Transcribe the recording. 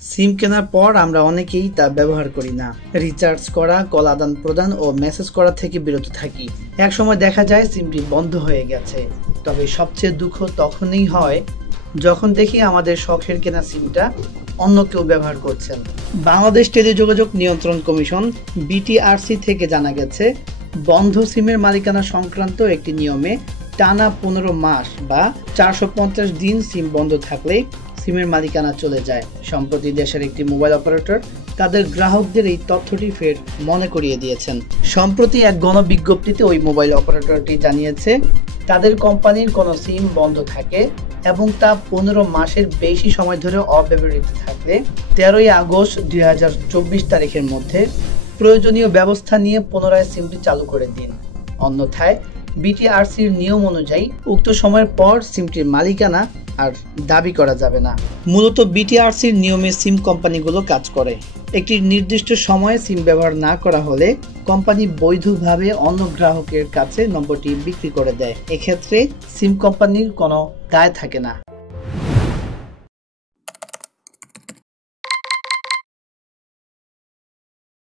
সিম কেনার পর আমরা অনেকেই তা ব্যবহার করি না। রিচার্জ করা, কল আদান প্রদান ও মেসেজ করা থেকে বিরত থাকি। এক সময় দেখা যায় সিমটি বন্ধ হয়ে গেছে। তবে সবচেয়ে দুঃখ তখনই হয় যখন দেখি আমাদের শখের কেনা সিমটা অন্য কেউ ব্যবহার করছেন। বাংলাদেশ টেলিযোগাযোগ নিয়ন্ত্রণ কমিশন বিটিআরসি থেকে জানা গেছে, বন্ধ সিমের মালিকানা সংক্রান্ত একটি নিয়মে টানা 15 মাস বা 450 দিন সিম বন্ধ থাকলে সিমের মালিকানা চলে যায়। সম্প্রতি দেশের একটি মোবাইল অপারেটর তাদের গ্রাহকদের এই তথ্যটি ফের মনে করিয়ে দিয়েছেন। সম্প্রতি এক গণবিজ্ঞপ্তিতে ওই মোবাইল অপারেটরটি জানিয়েছে, তাদের কোম্পানির কোনো সিম বন্ধ থাকে এবং তা 15 মাসের বেশি সময় ধরে অব্যবহৃত থাকলে 13 আগস্ট 2024 তারিখের মধ্যে প্রয়োজনীয় ব্যবস্থা নিয়ে পুনরায় সিমটি চালু করে দিন। অন্যথায় বিটিআরসির নিয়ম অনুযায়ী উক্ত সময়ের পর সিমটির মালিকানা আর দাবি করা যাবে না। মূলত বিটিআরসির নিয়মে সিম কোম্পানিগুলো কাজ করে। একটি নির্দিষ্ট সময়ে সিম ব্যবহার না করা হলে কোম্পানি বৈধভাবে অন্য গ্রাহকের কাছে নম্বরটি বিক্রি করে দেয়। এক্ষেত্রে সিম কোম্পানির কোনো দায় থাকে না।